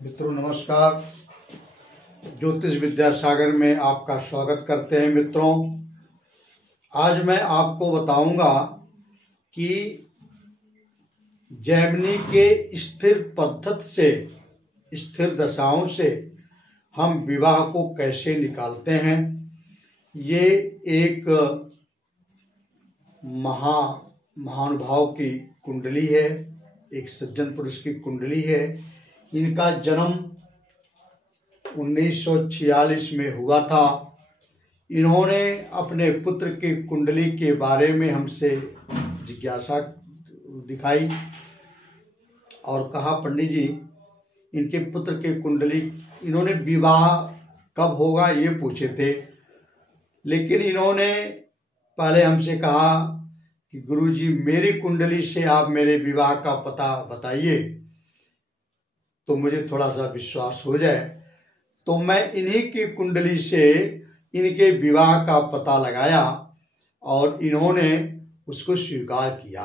मित्रों नमस्कार। ज्योतिष विद्या सागर में आपका स्वागत करते हैं। मित्रों, आज मैं आपको बताऊंगा कि जैमिनी के स्थिर पद्धति से, स्थिर दशाओं से हम विवाह को कैसे निकालते हैं। ये एक महानुभाव की कुंडली है, एक सज्जन पुरुष की कुंडली है। इनका जन्म 1946 में हुआ था। इन्होंने अपने पुत्र की कुंडली के बारे में हमसे जिज्ञासा दिखाई और कहा, पंडित जी इनके पुत्र की कुंडली, इन्होंने विवाह कब होगा ये पूछे थे, लेकिन इन्होंने पहले हमसे कहा कि गुरुजी मेरी कुंडली से आप मेरे विवाह का पता बताइए तो मुझे थोड़ा सा विश्वास हो जाए। तो मैं इन्हीं की कुंडली से इनके विवाह का पता लगाया और इन्होंने उसको स्वीकार किया।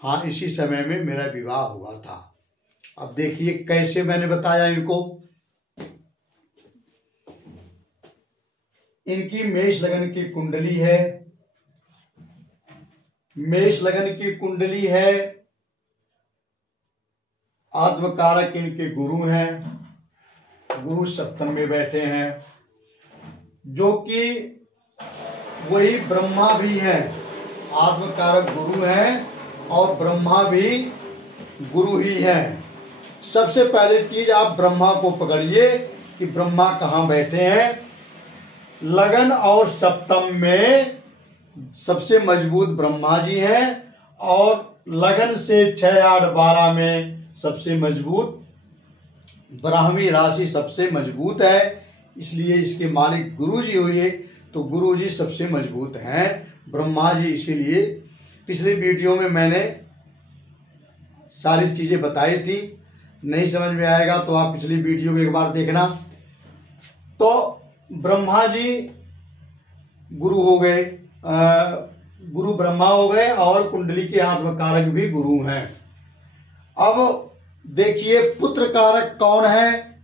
हाँ, इसी समय में मेरा विवाह हुआ था। अब देखिए कैसे मैंने बताया इनको। इनकी मेष लगन की कुंडली है। मेष लगन की कुंडली है। आत्मकारक इनके गुरु हैं। गुरु सप्तम में बैठे हैं, जो कि वही ब्रह्मा भी हैं। आत्मकारक गुरु हैं और ब्रह्मा भी गुरु ही हैं। सबसे पहले चीज आप ब्रह्मा को पकड़िए कि ब्रह्मा कहाँ बैठे हैं। लगन और सप्तम में सबसे मजबूत ब्रह्मा जी हैं और लगन से 6, 8, 12 में सबसे मजबूत ब्राह्मी राशि सबसे मजबूत है। इसलिए इसके मालिक गुरु जी हुए तो गुरु जी सबसे मजबूत हैं, ब्रह्मा जी। इसीलिए पिछली वीडियो में मैंने सारी चीजें बताई थी। नहीं समझ में आएगा तो आप पिछली वीडियो को एक बार देखना। तो ब्रह्मा जी गुरु हो गए, गुरु ब्रह्मा हो गए और कुंडली के आत्मकारक भी गुरु हैं। अब देखिए पुत्र कारक कौन है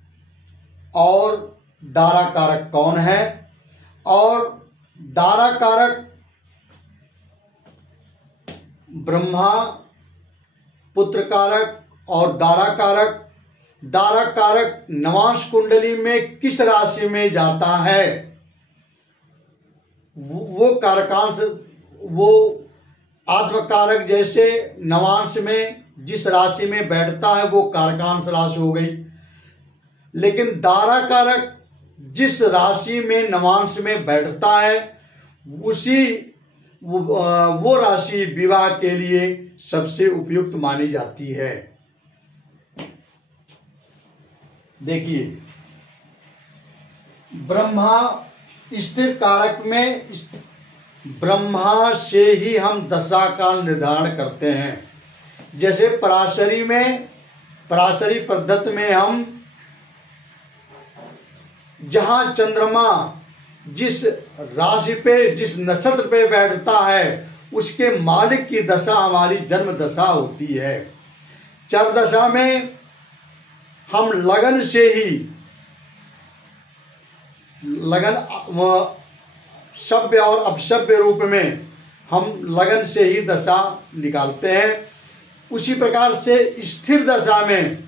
और दारा कारक कौन है। और दारा कारक ब्रह्मा, पुत्र कारक और दारा कारक। दारा कारक नवांश कुंडली में किस राशि में जाता है, वो कारकांश, वो आत्मकारक जैसे नवांश में जिस राशि में बैठता है वो कारकांश राशि हो गई। लेकिन दारा कारक जिस राशि में नवांश में बैठता है उसी वो राशि विवाह के लिए सबसे उपयुक्त मानी जाती है। देखिए ब्रह्मा स्थिर कारक में ब्रह्मा से ही हम दशा का निर्धारण करते हैं। जैसे पराशरी पद्धति में हम जहां चंद्रमा जिस राशि पे, जिस नक्षत्र पे बैठता है उसके मालिक की दशा हमारी जन्म दशा होती है। चर दशा में हम लगन से ही, लगन सभ्य और अपसभ्य रूप में हम लगन से ही दशा निकालते हैं। उसी प्रकार से स्थिर दशा में,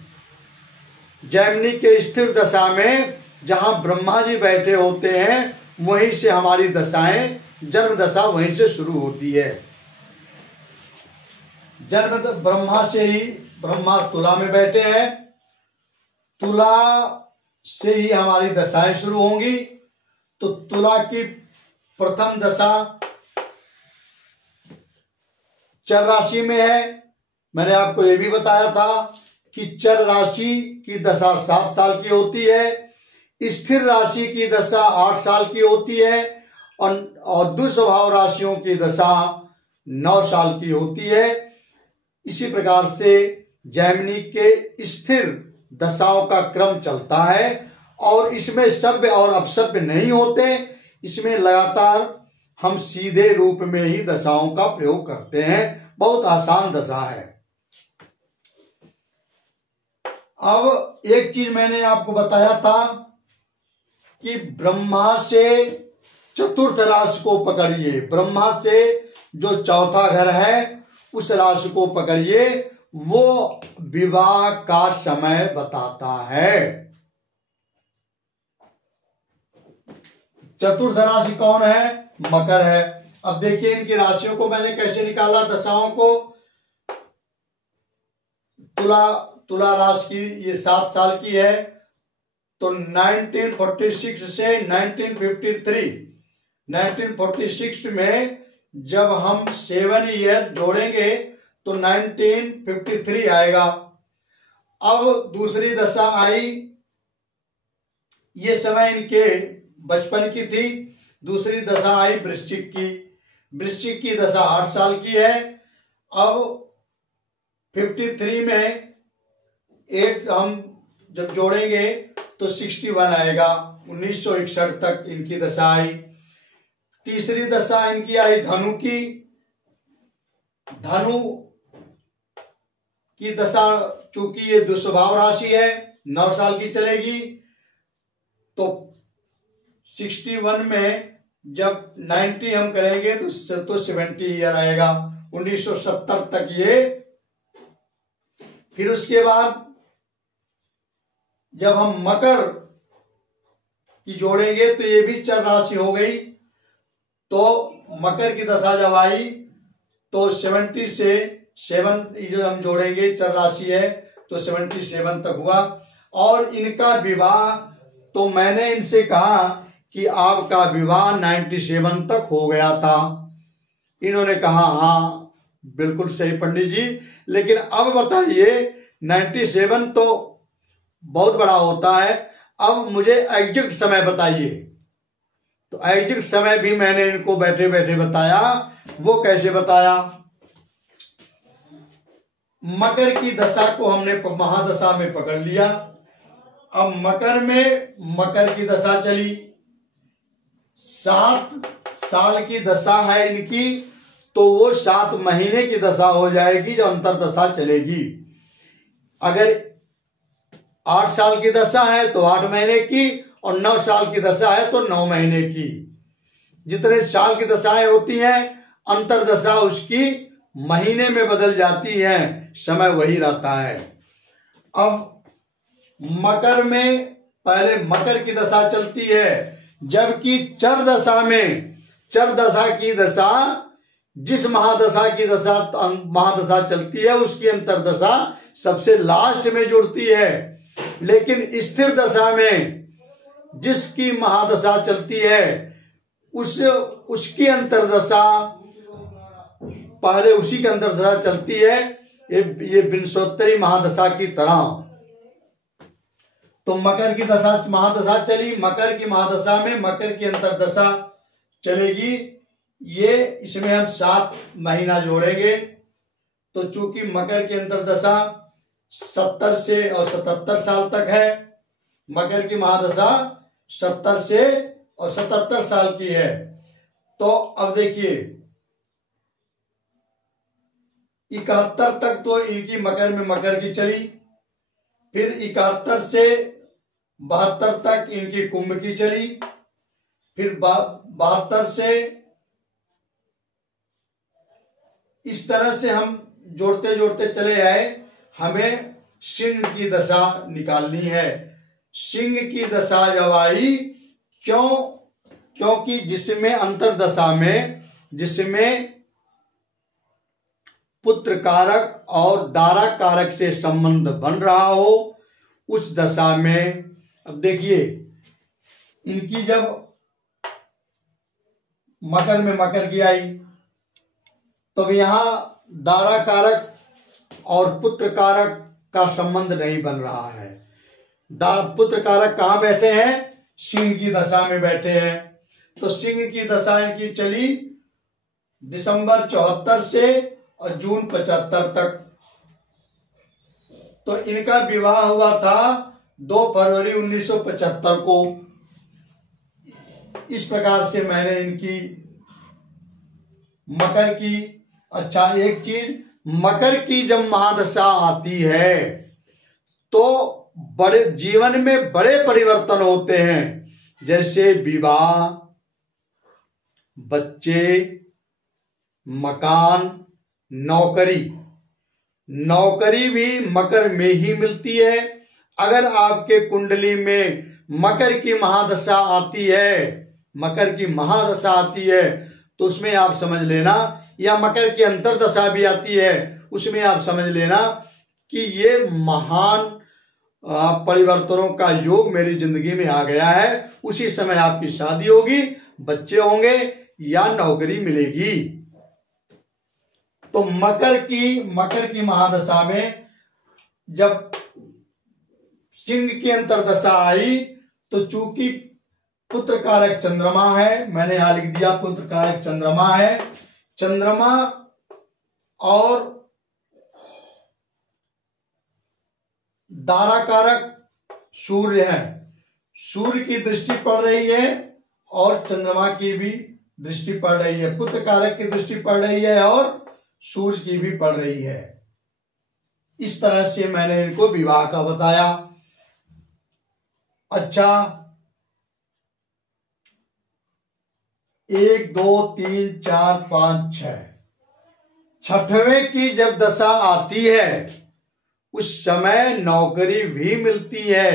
जैमिनी के स्थिर दशा में जहां ब्रह्मा जी बैठे होते हैं वहीं से हमारी दशाएं, जन्म दशा वहीं से शुरू होती है। जन्म ब्रह्मा से ही, ब्रह्मा तुला में बैठे हैं, तुला से ही हमारी दशाएं शुरू होंगी। तो तुला की प्रथम दशा चर राशि में है। मैंने आपको यह भी बताया था कि चर राशि की दशा 7 साल की होती है, स्थिर राशि की दशा 8 साल की होती है और दुस्वभाव राशियों की दशा 9 साल की होती है। इसी प्रकार से जैमिनी के स्थिर दशाओं का क्रम चलता है और इसमें सभ्य और अपसभ्य नहीं होते। इसमें लगातार हम सीधे रूप में ही दशाओं का प्रयोग करते हैं। बहुत आसान दशा है। अब एक चीज मैंने आपको बताया था कि ब्रह्मा से चतुर्थ राशि को पकड़िए, ब्रह्मा से जो चौथा घर है उस राशि को पकड़िए, वो विवाह का समय बताता है। चतुर्थ राशि कौन है? मकर है। अब देखिए इनकी राशियों को मैंने कैसे निकाला, दशाओं को। तुला राशि की ये 7 साल की है, तो 1946 से 1946 में जब हम 7 ईयर जोड़ेंगे तो 1953 आएगा। अब दूसरी दशा आई, ये समय इनके बचपन की थी। दूसरी दशा आई वृश्चिक की। वृश्चिक की दशा 8 साल की है। अब 53 में 8 हम जब जोड़ेंगे तो 61 आएगा। 1961 तक इनकी दशा आई। तीसरी दशा इनकी आई धनु की। धनु की दशा चूंकि ये दुस्वभाव राशि है, 9 साल की चलेगी, तो 61 में जब 90 हम करेंगे तो 70 ईयर आएगा। 1970 तक ये। फिर उसके बाद जब हम मकर की जोड़ेंगे तो ये भी चर राशि हो गई। तो मकर की दशा जब आई तो 70 से 7 ईयर हम जोड़ेंगे, चर राशि है, तो 77 तक हुआ। और इनका विवाह, तो मैंने इनसे कहा कि आपका विवाह 97 तक हो गया था। इन्होंने कहा हाँ बिल्कुल सही पंडित जी, लेकिन अब बताइए 97 तो बहुत बड़ा होता है, अब मुझे एग्जैक्ट समय बताइए। तो एग्जैक्ट समय भी मैंने इनको बैठे बैठे बताया। वो कैसे बताया? मकर की दशा को हमने महादशा में पकड़ लिया। अब मकर में मकर की दशा चली, 7 साल की दशा है इनकी, तो वो 7 महीने की दशा हो जाएगी जो अंतर दशा चलेगी। अगर 8 साल की दशा है तो 8 महीने की, और 9 साल की दशा है तो 9 महीने की। जितने साल की दशाएं होती हैं, अंतर दशा उसकी महीने में बदल जाती है, समय वही रहता है। अब मकर में पहले मकर की दशा चलती है, जबकि चर दशा में, चर दशा की दशा जिस महादशा चलती है उसकी अंतर दशा सबसे लास्ट में जुड़ती है। लेकिन स्थिर दशा में जिसकी महादशा चलती है उसकी अंतरदशा पहले उसी की अंतरदशा चलती है, ये विंशोत्तरी महादशा की तरह। तो मकर की दशा महादशा चली, मकर की महादशा में मकर की अंतरदशा चलेगी। ये इसमें हम 7 महीना जोड़ेंगे, तो चूंकि मकर की अंतरदशा 70 से और 77 साल तक है, मकर की महादशा 70 से और 77 साल की है। तो अब देखिए 71 तक तो इनकी मकर में मकर की चली, फिर 71 से 72 तक इनकी कुंभ की चली, फिर 72 से इस तरह से हम जोड़ते जोड़ते चले आए। हमें सिंह की दशा निकालनी है। सिंह की दशा जब आई, क्योंकि जिसमें अंतरदशा में, जिसमें पुत्र कारक और दारा कारक से संबंध बन रहा हो, उस दशा में, अब देखिए इनकी जब मकर में मकर की आई, तो यहां दारा कारक और पुत्र कारक का संबंध नहीं बन रहा है। पुत्र कारक कहां बैठे हैं? सिंह की दशा में बैठे हैं। तो सिंह की दशा इनकी चली दिसंबर 74 से और जून 75 तक। तो इनका विवाह हुआ था 2 फरवरी 1975 को। इस प्रकार से मैंने इनकी मकर की, अच्छा एक चीज, मकर की जब महादशा आती है तो बड़े जीवन में बड़े परिवर्तन होते हैं, जैसे विवाह, बच्चे, मकान, नौकरी। नौकरी भी मकर में ही मिलती है। अगर आपके कुंडली में मकर की महादशा आती है, मकर की महादशा आती है, तो उसमें आप समझ लेना, या मकर की अंतरदशा भी आती है, उसमें आप समझ लेना कि ये महान परिवर्तनों का योग मेरी जिंदगी में आ गया है। उसी समय आपकी शादी होगी, बच्चे होंगे या नौकरी मिलेगी। तो मकर की महादशा में जब सिंह की अंतरदशा आई, तो चूंकि पुत्र कारक चंद्रमा है, मैंने यहां लिख दिया पुत्र कारक चंद्रमा है, चंद्रमा और दारा कारक सूर्य है। सूर्य की दृष्टि पड़ रही है और चंद्रमा की भी दृष्टि पड़ रही है, पुत्र कारक की दृष्टि पड़ रही है और सूर्य की भी पड़ रही है। इस तरह से मैंने इनको विवाह का बताया। अच्छा, 1 2 3 4 5 6 छठवें की जब दशा आती है, उस समय नौकरी भी मिलती है,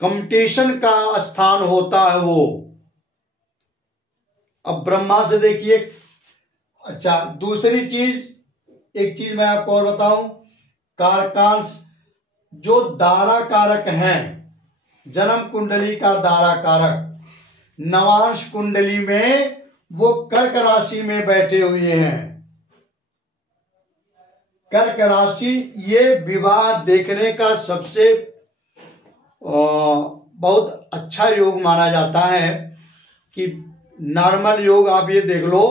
कंपटीशन का स्थान होता है वो। अब ब्रह्मा से देखिए। अच्छा, दूसरी चीज, एक चीज मैं आपको और बताऊं, कारकांश जो दारा कारक हैं, जन्म कुंडली का दारा कारक नवांश कुंडली में वो कर्क राशि में बैठे हुए हैं। कर्क राशि ये विवाह देखने का सबसे बहुत अच्छा योग माना जाता है। कि नॉर्मल योग आप ये देख लो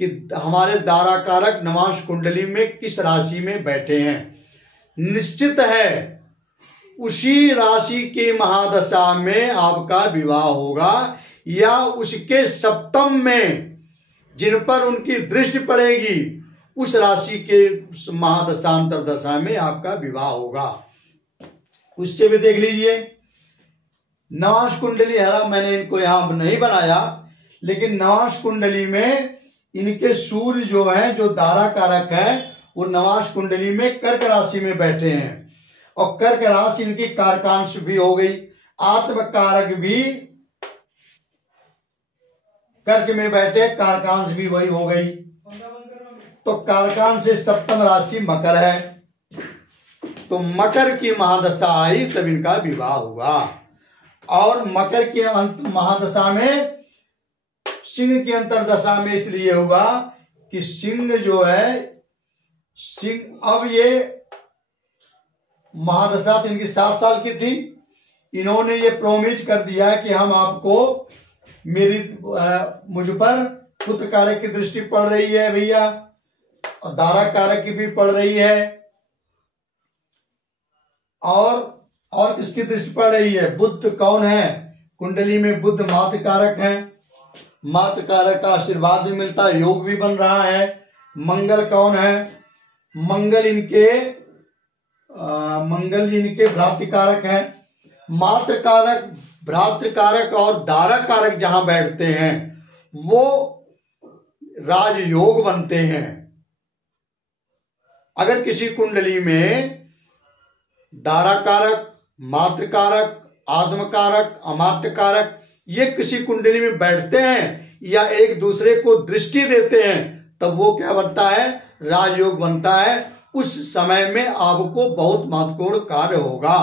कि हमारे दारा कारक नवांश कुंडली में किस राशि में बैठे हैं। निश्चित है उसी राशि की महादशा में आपका विवाह होगा, या उसके सप्तम में जिन पर उनकी दृष्टि पड़ेगी उस राशि के महादशांतर दशा में आपका विवाह होगा। उससे भी देख लीजिए। नवांश कुंडली हरा मैंने इनको यहां नहीं बनाया, लेकिन नवांश कुंडली में इनके सूर्य जो है, जो दारा कारक है, वो नवांश कुंडली में कर्क राशि में बैठे हैं, और कर्क राशि इनकी कारकांश भी हो गई, आत्म कारक भी कर्क में बैठे, कारकांश भी वही हो गई। तो कारकांश से सप्तम राशि मकर है, तो मकर की महादशा आई तब इनका विवाह हुआ। और मकर की महादशा में सिंह की अंतरदशा में इसलिए हुआ कि सिंह जो है, सिंह, अब ये महादशा तो इनकी 7 साल की थी, इन्होंने ये प्रोमिस कर दिया कि हम आपको मुझ पर पुत्र कारक की दृष्टि पड़ रही है भैया, और दारा कारक की भी पड़ रही है, और किसकी दृष्टि पड़ रही है? बुध कौन है कुंडली में? बुध मातृ कारक है, मातृ कारक का आशीर्वाद भी मिलता है, योग भी बन रहा है। मंगल कौन है? मंगल जी इनके भ्रातृ कारक है। मातृ कारक, भ्रातृ कारक और दारा कारक जहां बैठते हैं वो राजयोग बनते हैं। अगर किसी कुंडली में दारा कारक, मातृ कारक, आत्म कारक, अमात्य कारक ये किसी कुंडली में बैठते हैं या एक दूसरे को दृष्टि देते हैं, तब वो क्या बनता है? राजयोग बनता है। उस समय में आपको बहुत महत्वपूर्ण कार्य होगा।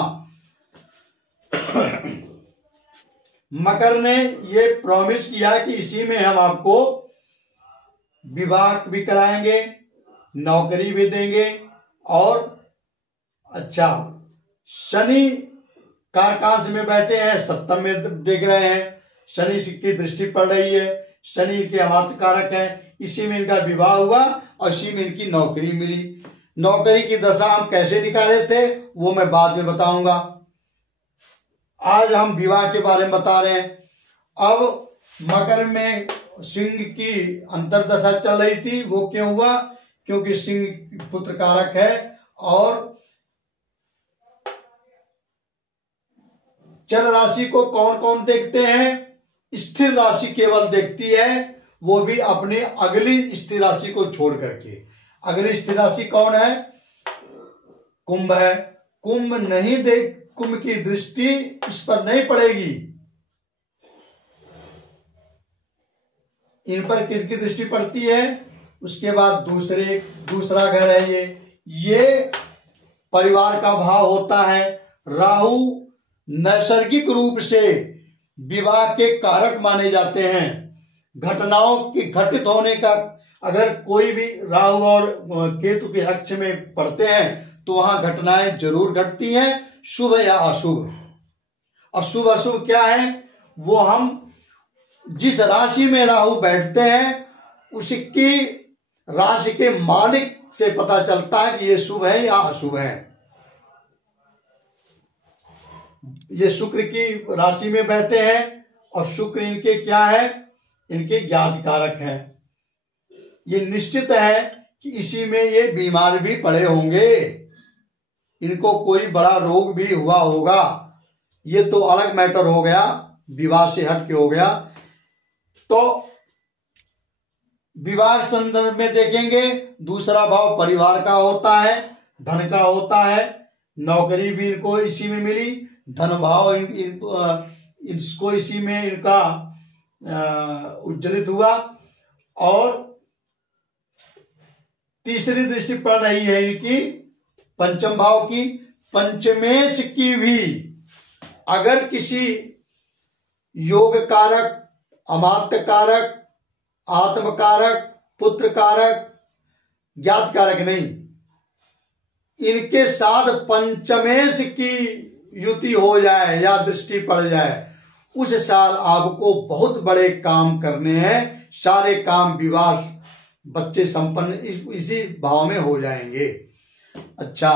मकर ने ये प्रॉमिस किया कि इसी में हम आपको विवाह भी कराएंगे, नौकरी भी देंगे। और अच्छा, शनि कारकांश में बैठे हैं, सप्तम में देख रहे हैं, शनि की दृष्टि पड़ रही है, शनि के अमात्य कारक है, इसी में इनका विवाह हुआ और इसी में इनकी नौकरी मिली। नौकरी की दशा हम कैसे निकाले थे वो मैं बाद में बताऊंगा। आज हम विवाह के बारे में बता रहे हैं। अब मकर में सिंह की अंतरदशा चल रही थी, वो क्यों हुआ? क्योंकि सिंह पुत्र कारक है और चल राशि को कौन कौन देखते हैं? स्थिर राशि केवल देखती है, वो भी अपनी अगली स्थिर राशि को छोड़ करके। अगली स्थिर राशि कौन है? कुंभ है। कुंभ नहीं देख, कुंभ की दृष्टि इस पर नहीं पड़ेगी। इन पर किसकी दृष्टि पड़ती है? उसके बाद दूसरा घर है ये परिवार का भाव होता है। राहु नैसर्गिक रूप से विवाह के कारक माने जाते हैं। घटनाओं के घटित होने का, अगर कोई भी राहु और केतु के अक्ष में पड़ते हैं तो वहां घटनाएं जरूर घटती हैं, शुभ या अशुभ। अशुभ अशुभ क्या है? वो हम जिस राशि में राहु बैठते हैं उसकी राशि के मालिक से पता चलता है कि ये शुभ है या अशुभ है। ये शुक्र की राशि में बैठे हैं और शुक्र इनके क्या है? इनके ज्ञात कारक हैं। ये निश्चित है कि इसी में ये बीमार भी पड़े होंगे, इनको कोई बड़ा रोग भी हुआ होगा। ये तो अलग मैटर हो गया, विवाह से हट के हो गया। तो विवाह संदर्भ में देखेंगे, दूसरा भाव परिवार का होता है, धन का होता है। नौकरी भी इनको इसी में मिली, धन भाव इसको इसी में इनका उज्जवलित हुआ। और तीसरी दृष्टि पड़ रही है इनकी पंचम भाव की। पंचमेश की भी अगर किसी योग कारक, अमात्य कारक, आत्म कारक, पुत्र कारक, ज्ञात कारक नहीं, इनके साथ पंचमेश की युति हो जाए या दृष्टि पड़ जाए, उस साल आपको बहुत बड़े काम करने हैं। सारे काम, विवाह, बच्चे संपन्न इसी भाव में हो जाएंगे। अच्छा,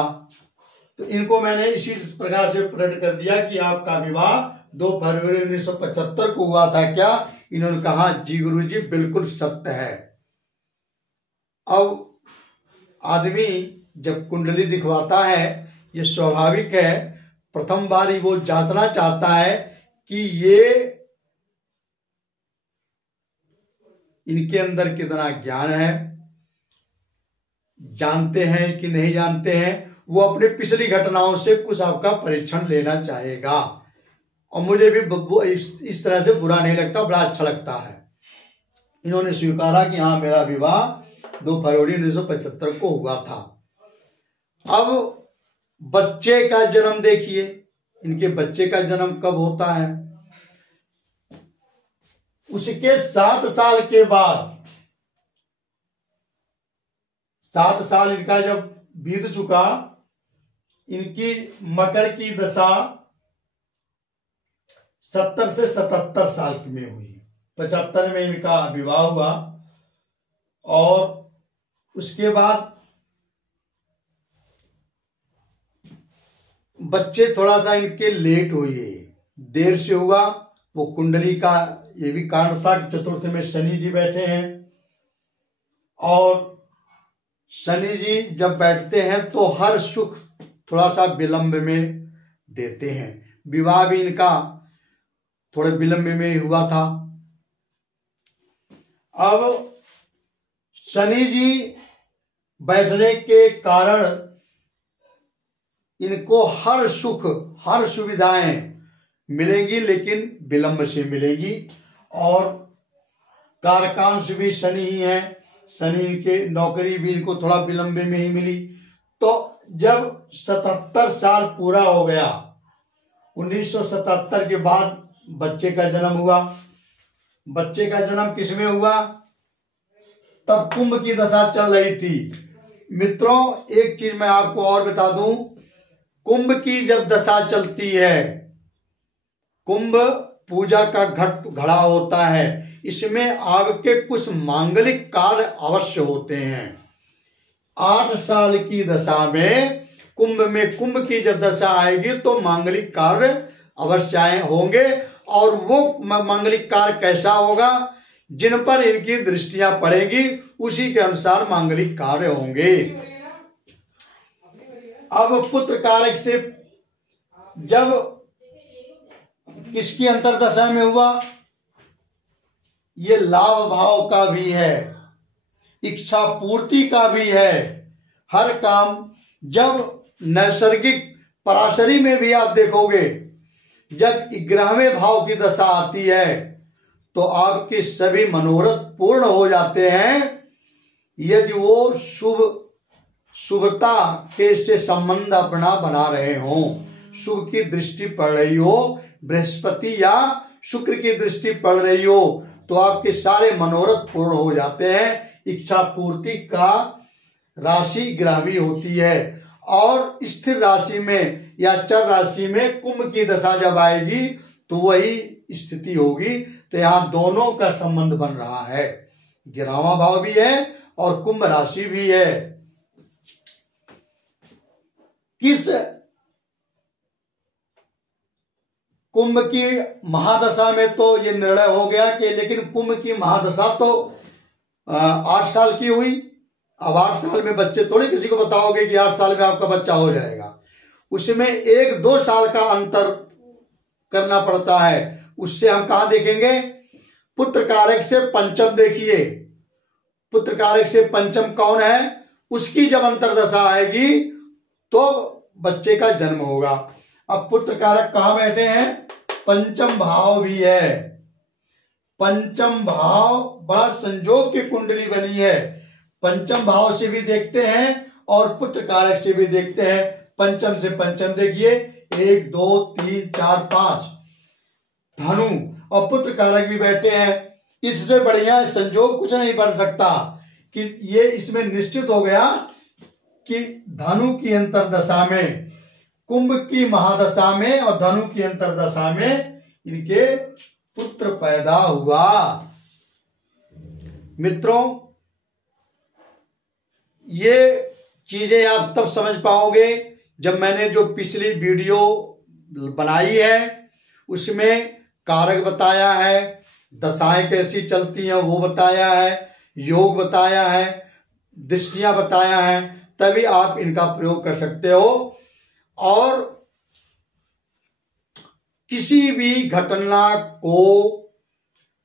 तो इनको मैंने इसी प्रकार से प्रकट कर दिया कि आपका विवाह 2 फरवरी 1975 को हुआ था क्या? इन्होंने कहा जी गुरुजी बिल्कुल सत्य है। अब आदमी जब कुंडली दिखवाता है, ये स्वाभाविक है, प्रथम बार ही वो जांचना चाहता है कि ये इनके अंदर कितना ज्ञान है, जानते हैं कि नहीं जानते हैं। वो अपने पिछली घटनाओं से कुछ आपका परीक्षण लेना चाहेगा। और मुझे भी इस तरह से बुरा नहीं लगता, बड़ा अच्छा लगता है। इन्होंने स्वीकारा कि हाँ, मेरा विवाह 2 फरवरी 1975 को हुआ था। अब बच्चे का जन्म देखिए, इनके बच्चे का जन्म कब होता है? उसके 7 साल के बाद, 7 साल इनका जब बीत चुका, इनकी मकर की दशा 70 से 77 साल में हुई। 75 में इनका विवाह हुआ और उसके बाद बच्चे थोड़ा सा इनके लेट हुए, देर से हुआ। वो कुंडली का ये भी कारण था कि चतुर्थ में शनि जी बैठे हैं, और शनि जी जब बैठते हैं तो हर सुख थोड़ा सा विलंब में देते हैं। विवाह भी इनका थोड़े विलंब में हुआ था। अब शनि जी बैठने के कारण इनको हर सुख, हर सुविधाएं मिलेंगी, लेकिन विलंब से मिलेगी। और कारकांश भी शनि ही है, शनि के नौकरी भी इनको थोड़ा विलंब में ही मिली। तो जब 77 साल पूरा हो गया, 1977 के बाद बच्चे का जन्म हुआ। बच्चे का जन्म किसमें हुआ? तब कुंभ की दशा चल रही थी। मित्रों, एक चीज मैं आपको और बता दूं, कुंभ की जब दशा चलती है, कुंभ पूजा का घड़ा होता है, इसमें आपके कुछ मांगलिक कार्य अवश्य होते हैं। 8 साल की दशा में कुंभ की जब दशा आएगी तो मांगलिक कार्य अवश्य होंगे। और वो मांगलिक कार्य कैसा होगा? जिन पर इनकी दृष्टियां पड़ेगी उसी के अनुसार मांगलिक कार्य होंगे। अब पुत्र कारक से जब किसकी अंतर्दशा में हुआ? ये लाभ भाव का भी है, इच्छा पूर्ति का भी है। हर काम जब नैसर्गिक पराशरी में भी आप देखोगे, जब 11वें भाव की दशा आती है तो आपके सभी मनोरथ पूर्ण हो जाते हैं, यदि वो शुभता के से संबंध अपना बना रहे हों, शुभ की दृष्टि पड़ रही हो, बृहस्पति या शुक्र की दृष्टि पड़ रही हो, तो आपके सारे मनोरथ पूर्ण हो जाते हैं। इच्छा पूर्ति का राशि ग्रह भी होती है। और स्थिर राशि में या चर राशि में कुंभ की दशा जब आएगी तो वही स्थिति होगी। तो यहाँ दोनों का संबंध बन रहा है, 11वां भाव भी है और कुंभ राशि भी है। किस कुंभ की महादशा में तो ये निर्णय हो गया कि, लेकिन कुंभ की महादशा तो 8 साल की हुई। अब 8 साल में बच्चे थोड़ी किसी को बताओगे कि 8 साल में आपका बच्चा हो जाएगा। उसमें 1-2 साल का अंतर करना पड़ता है। उससे हम कहा देखेंगे? पुत्र कारक से पंचम देखिए, पुत्र कारक से पंचम कौन है? उसकी जब अंतर्दशा आएगी तो बच्चे का जन्म होगा। अब पुत्र कारक कहाँ बैठे हैं? पंचम भाव भी है। पंचम भाव बड़ा संयोग की कुंडली बनी है। पंचम भाव से भी देखते हैं और पुत्र कारक से भी देखते हैं। पंचम से पंचम देखिए, 1 2 3 4 5 धनु, और पुत्र कारक भी बैठे हैं। इससे बढ़िया संयोग कुछ नहीं बन सकता कि ये इसमें निश्चित हो गया कि धनु की अंतर्दशा में, कुंभ की महादशा में और धनु की अंतर्दशा में इनके पुत्र पैदा हुआ। मित्रों, ये चीजें आप तब समझ पाओगे जब मैंने जो पिछली वीडियो बनाई है उसमें कारक बताया है, दशाएं कैसी चलती हैं वो बताया है, योग बताया है, दृष्टियां बताया है, तभी आप इनका प्रयोग कर सकते हो। और किसी भी घटना को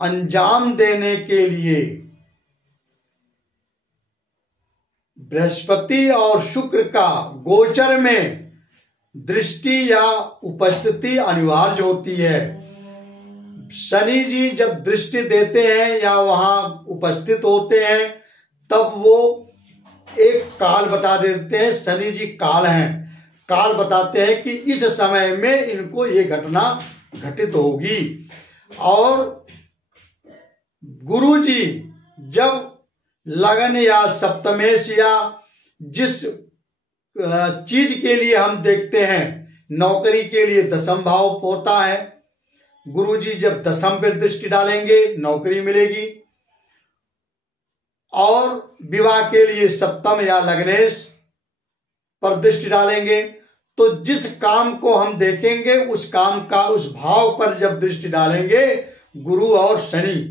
अंजाम देने के लिए बृहस्पति और शुक्र का गोचर में दृष्टि या उपस्थिति अनिवार्य होती है। शनि जी जब दृष्टि देते हैं या वहां उपस्थित होते हैं तब वो एक काल बता देते हैं। शनि जी काल हैं, काल बताते हैं कि इस समय में इनको ये घटना घटित होगी। और गुरु जी जब लगन या सप्तमेश या जिस चीज के लिए हम देखते हैं, नौकरी के लिए दशम भाव होता है, गुरु जी जब दशम पे दृष्टि डालेंगे नौकरी मिलेगी। और विवाह के लिए सप्तम या लग्नेश पर दृष्टि डालेंगे। तो जिस काम को हम देखेंगे उस काम का उस भाव पर जब दृष्टि डालेंगे, गुरु और शनि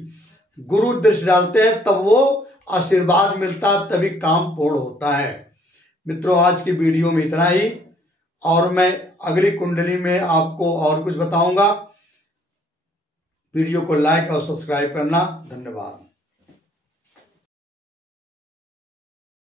गुरु दृष्टि डालते हैं तब वो आशीर्वाद मिलता, तभी काम पूर्ण होता है। मित्रों, आज की वीडियो में इतना ही, और मैं अगली कुंडली में आपको और कुछ बताऊंगा। वीडियो को लाइक और सब्सक्राइब करना। धन्यवाद।